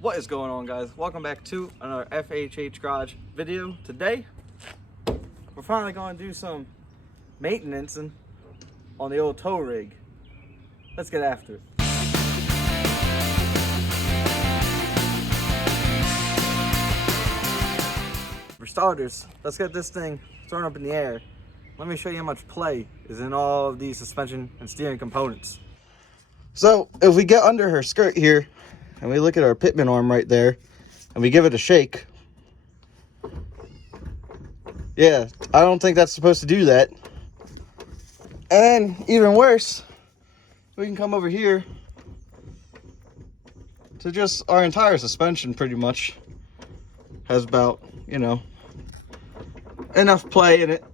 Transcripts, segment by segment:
What is going on, guys? Welcome back to another FHH Garage video. Today, we're finally going to do some maintenance on the old tow rig. Let's get after it. For starters, let's get this thing thrown up in the air. Let me show you how much play is in all of these suspension and steering components. So, if we get under her skirt here, and we look at our pitman arm right there, and we give it a shake. Yeah, I don't think that's supposed to do that. And even worse, we can come over here to just our entire suspension pretty much has about, you know, enough play in it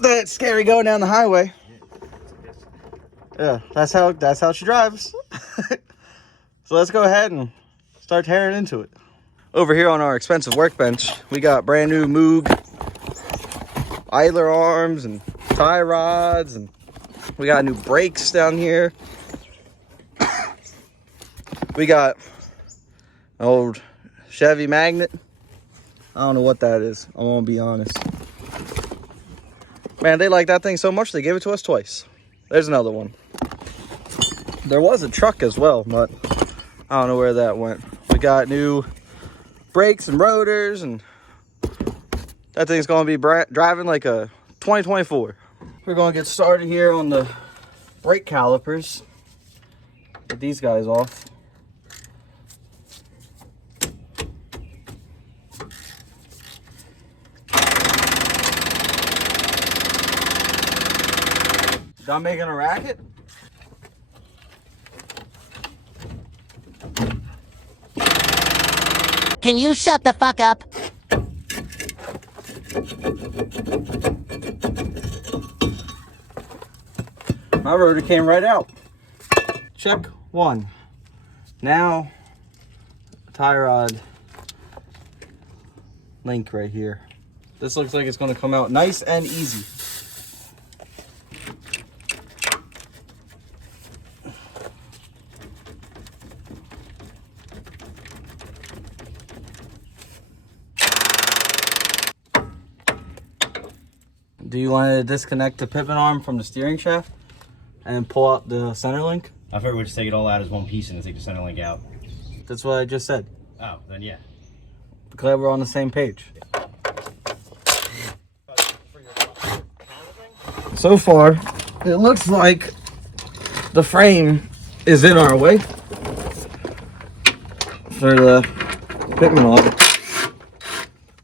that it's scary going down the highway. Yeah, that's how she drives. So let's go ahead and start tearing into it. Over here on our expensive workbench, we got brand new MOOG idler arms and tie rods, and we got new brakes down here. We got an old Chevy magnet. I don't know what that is, I won't be honest. Man, they like that thing so much they gave it to us twice. There's another one. There was a truck as well, but I don't know where that went. We got new brakes and rotors, and that thing's going to be driving like a 2024. We're going to get started here on the brake calipers. Get these guys off. Done making a racket? Can you shut the fuck up? My rotor came right out. Check one. Now, tie rod link right here. This looks like it's going to come out nice and easy. Do you want to disconnect the pitman arm from the steering shaft and pull out the center link? I figured we'd just take it all out as one piece and take the center link out. That's what I just said. Oh, then yeah. Glad we're on the same page. So far, it looks like the frame is in our way for the pitman arm.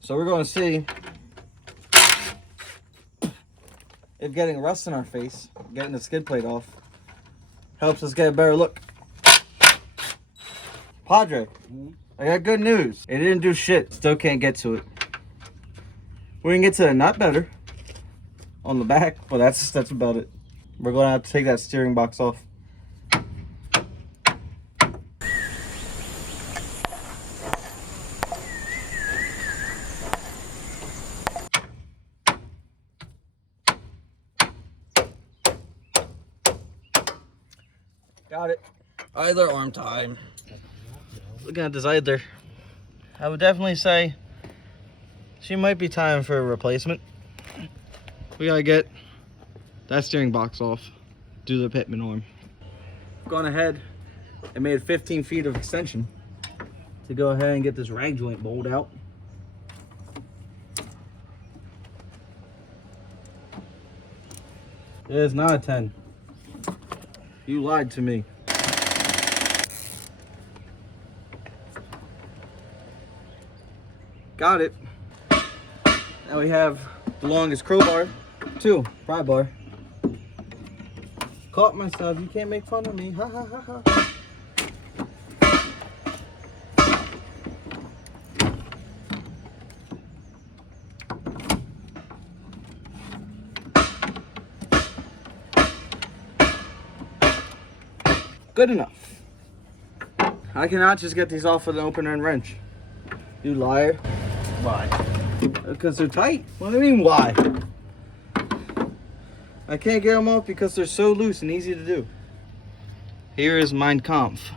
So we're going to see if getting rust in our face, getting the skid plate off, helps us get a better look. Padre, I got good news. It didn't do shit. Still can't get to it. We can get to the nut better on the back, but that's about it. We're going to have to take that steering box off. Got it. Idler arm time. Looking at this idler, I would definitely say she might be time for a replacement. We gotta get that steering box off, do the pitman arm. Gone ahead and made 15 feet of extension to go ahead and get this rag joint bolt out. It is not a 10. You lied to me. Got it. Now we have the longest crowbar, too, pry bar. Caught myself, you can't make fun of me, ha ha ha ha. Good enough. I cannot just get these off with an opener and wrench. You liar. Why? Because they're tight. What do you mean, why? I can't get them off because they're so loose and easy to do. Here is Mein Kampf.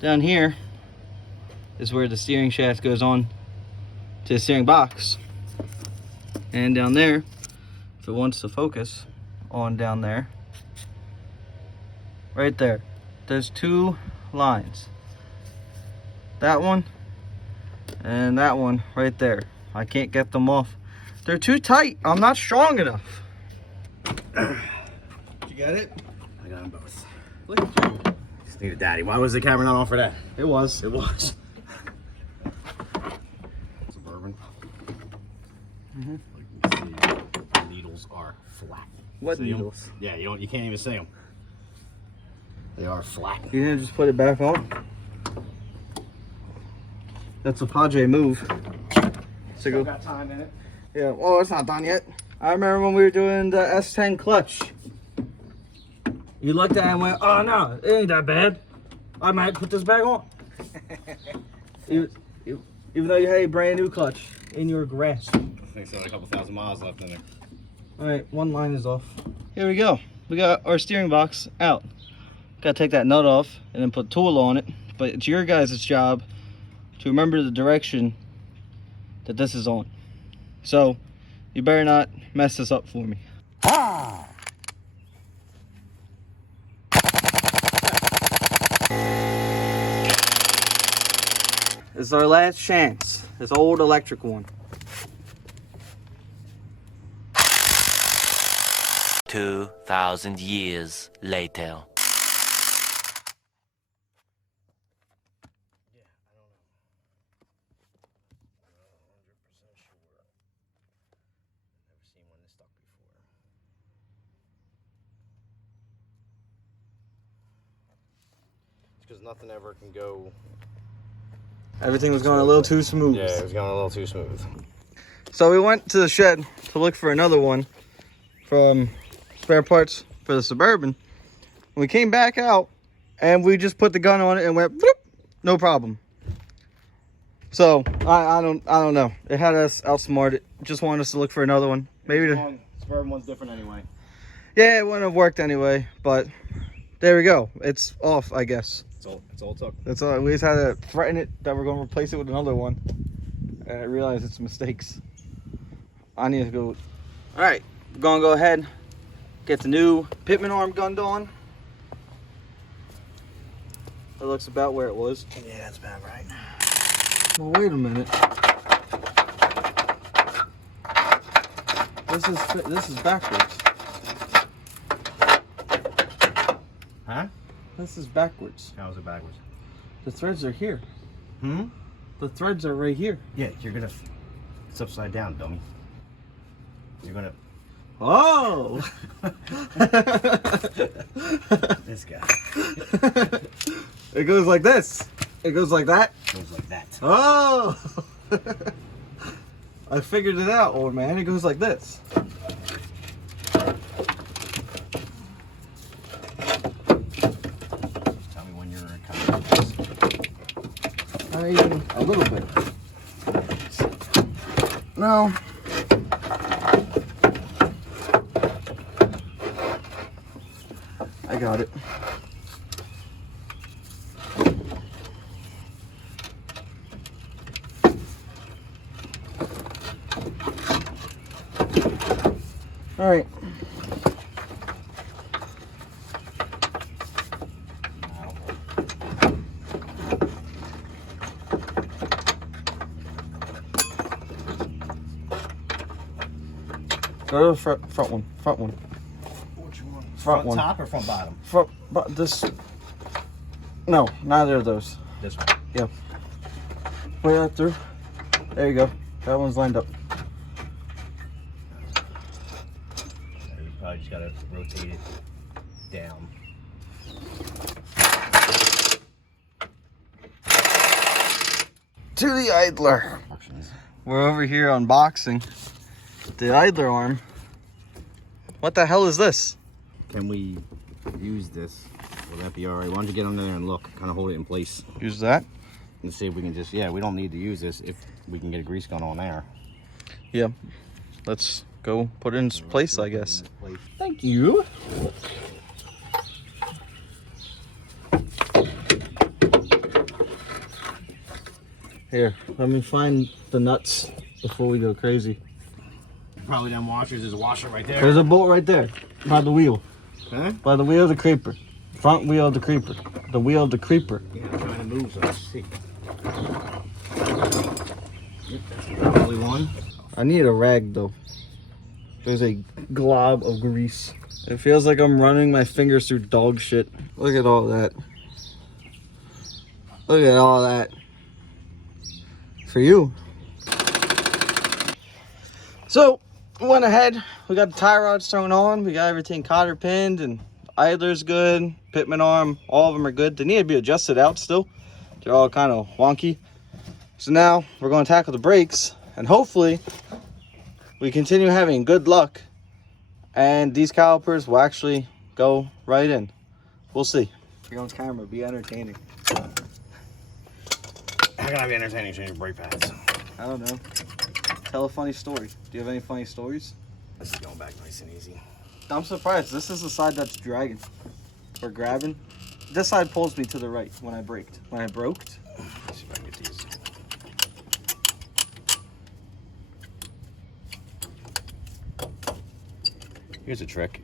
Down here, is where the steering shaft goes on to the steering box. And down there, if it wants to focus on down there, right there, there's two lines. That one and that one right there. I can't get them off. They're too tight. I'm not strong enough. Did you get it? I got them both. Look at you. Just need a daddy. Why was the camera not on for that? It was. It was. Suburban. The needles are flat. What See 'em? needles? Yeah, you can't even see them. They are flat. You didn't just put it back on? That's a Padre move. Still got time in it. Yeah, oh, it's not done yet. I remember when we were doing the S10 clutch. You looked at it and went, oh no, it ain't that bad. I might put this back on. even though you had a brand new clutch in your grasp. I think so, a couple thousand miles left in there. Alright, one line is off. Here we go. We got our steering box out. Gotta take that nut off and then put tool on it. But it's your guys' job to remember the direction that this is on. So, you better not mess this up for me. This is our last chance. This old electric one. 2,000 years later. Because nothing ever can go. Everything was going a little too smooth. Yeah, it was going a little too smooth. So we went to the shed to look for another one from spare parts for the Suburban. We came back out and we just put the gun on it and went bloop, no problem. So I don't know. It had us outsmarted. Just wanted us to look for another one. Maybe the Suburban one's different anyway. yeah, it wouldn't have worked anyway. But there we go. It's off, I guess. It's all it took. That's all. We just had to threaten it that we're going to replace it with another one, and I realized it's mistakes. I need to go. All right, we're gonna go ahead, get the new Pitman arm gunned on. It looks about where it was. Yeah, that's about right. Well, wait a minute. This is backwards. Huh? This is backwards. How is it backwards? The threads are here. Hmm? The threads are right here. Yeah, you're gonna. It's upside down, dummy. You're gonna. Oh! This guy. It goes like this. It goes like that. Goes like that. Oh! I figured it out, old man. It goes like this. Tell me when you're coming up this. Not even a little bit. No. I got it. All right. Go to the front one. Front one. Which one? Front one. Top or front bottom? Front, but this. No, neither of those. This one. Yeah. Put that through. There you go. That one's lined up. You probably just gotta rotate it down. To the idler. We're over here unboxing the idler arm. What the hell is this? Can we use this? Will that be alright? Why don't you get under there and look? Kind of hold it in place. Use that? And see if we can just, yeah, we don't need to use this if we can get a grease gun on there. Yeah. Let's go put it in place, I guess. Thank you. Here, let me find the nuts before we go crazy. Probably them washers. There's a washer right there. There's a bolt right there by the wheel. Huh? By the wheel of the creeper. Front wheel of the creeper. The wheel of the creeper. Yeah, I'm trying to move, so let's see. Yep, that's probably one. I need a rag though. There's a glob of grease. It feels like I'm running my fingers through dog shit. Look at all that. Look at all that. For you. So, went ahead. We got the tie rods thrown on. We got everything cotter pinned and idler's good. Pitman arm, all of them are good. They need to be adjusted out still. They're all kind of wonky. So now we're going to tackle the brakes and hopefully we continue having good luck and these calipers will actually go right in. We'll see. You're on camera, be entertaining. How can I be entertaining changing brake pads? I don't know. Tell a funny story. Do you have any funny stories? This is going back nice and easy. I'm surprised. This is the side that's dragging or grabbing. This side pulls me to the right when I braked. When I broked. Let's see if I can get these. Here's a trick.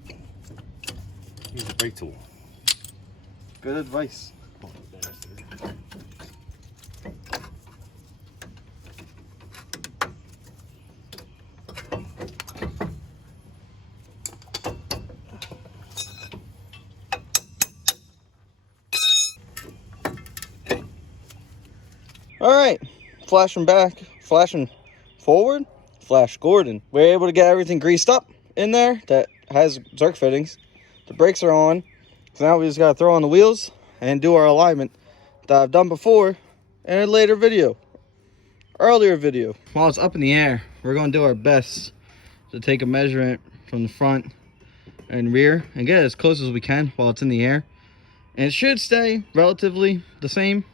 Use the brake tool. Good advice. All right, flashing back, flashing forward, flash Gordon. We're able to get everything greased up in there that has Zerk fittings. The brakes are on. So now we just gotta throw on the wheels and do our alignment that I've done before in a later video, earlier video. While it's up in the air, we're gonna do our best to take a measurement from the front and rear and get it as close as we can while it's in the air. And it should stay relatively the same.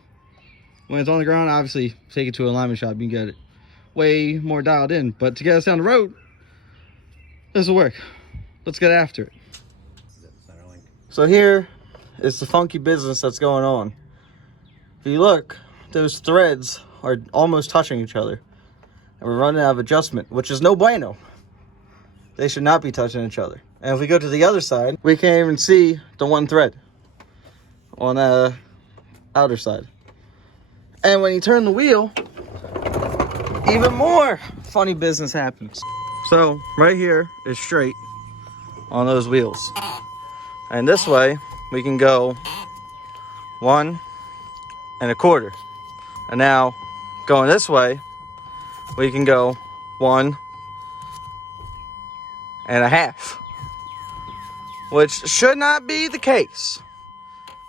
When it's on the ground, obviously, take it to an alignment shop, you can get it way more dialed in. But to get us down the road, this will work. Let's get after it. So here is the funky business that's going on. If you look, those threads are almost touching each other. And we're running out of adjustment, which is no bueno. They should not be touching each other. And if we go to the other side, we can't even see the one thread on the outer side. And when you turn the wheel, even more funny business happens. So right here is straight on those wheels. And this way we can go 1 1/4. And now going this way, we can go 1 1/2. Which should not be the case.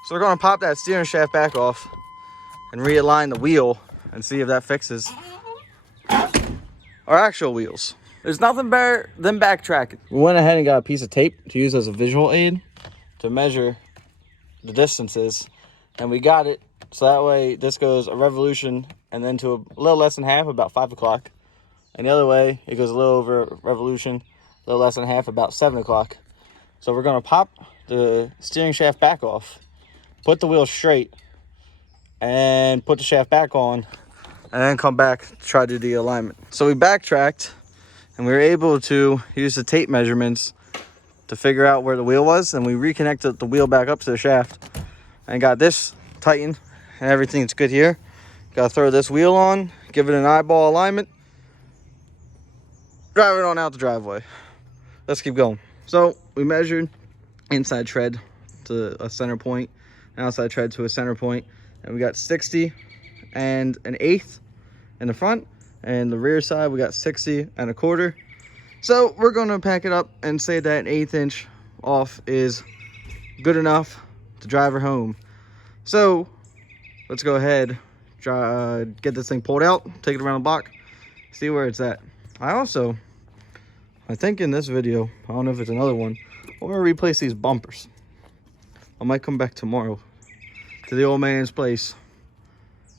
So we're gonna pop that steering shaft back off and realign the wheel and see if that fixes our actual wheels. There's nothing better than backtracking. We went ahead and got a piece of tape to use as a visual aid to measure the distances, and we got it so that way this goes a revolution and then to a little less than half, about 5 o'clock, and the other way it goes a little over a revolution, a little less than half, about 7 o'clock. So we're gonna pop the steering shaft back off, put the wheel straight, and put the shaft back on, and then come back to try to do the alignment. So we backtracked and we were able to use the tape measurements to figure out where the wheel was, and we reconnected the wheel back up to the shaft and got this tightened and everything's good here. Gotta throw this wheel on, give it an eyeball alignment, drive it on out the driveway. Let's keep going. So we measured inside tread to a center point, outside tread to a center point, and we got 60 and 1/8 in the front, and the rear side we got 60 and 1/4. So we're gonna pack it up and say that 1/8 inch off is good enough to drive her home. So let's go ahead, get this thing pulled out, take it around the block, see where it's at. I think in this video, I don't know if it's another one, I'm gonna replace these bumpers. I might come back tomorrow to the old man's place,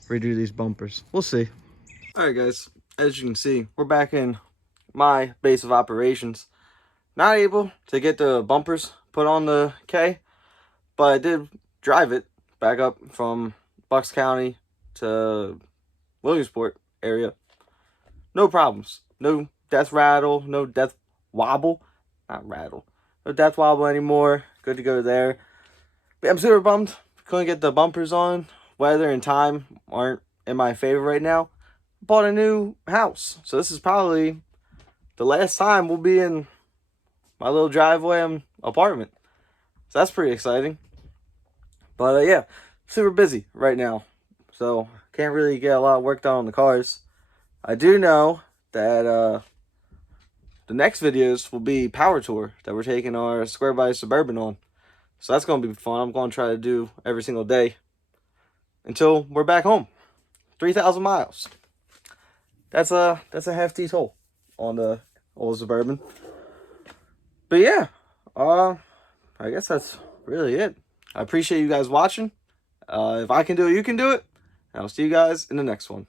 redo these bumpers. We'll see. All right, guys, as you can see, we're back in my base of operations. Not able to get the bumpers put on the K, but I did drive it back up from Bucks County to Williamsport area. No problems. No death rattle. No death wobble. Not rattle. No death wobble anymore. Good to go there. But I'm super bummed. Couldn't get the bumpers on. Weather and time aren't in my favor right now. Bought a new house. So this is probably the last time we'll be in my little driveway and apartment. So that's pretty exciting. But yeah, super busy right now. So can't really get a lot of work done on the cars. I do know that the next videos will be power tour that we're taking our square body Suburban on. So that's going to be fun. I'm going to try to do every single day until we're back home. 3,000 miles. That's a hefty toll on the old Suburban. But yeah, I guess that's really it. I appreciate you guys watching. If I can do it, you can do it. And I'll see you guys in the next one.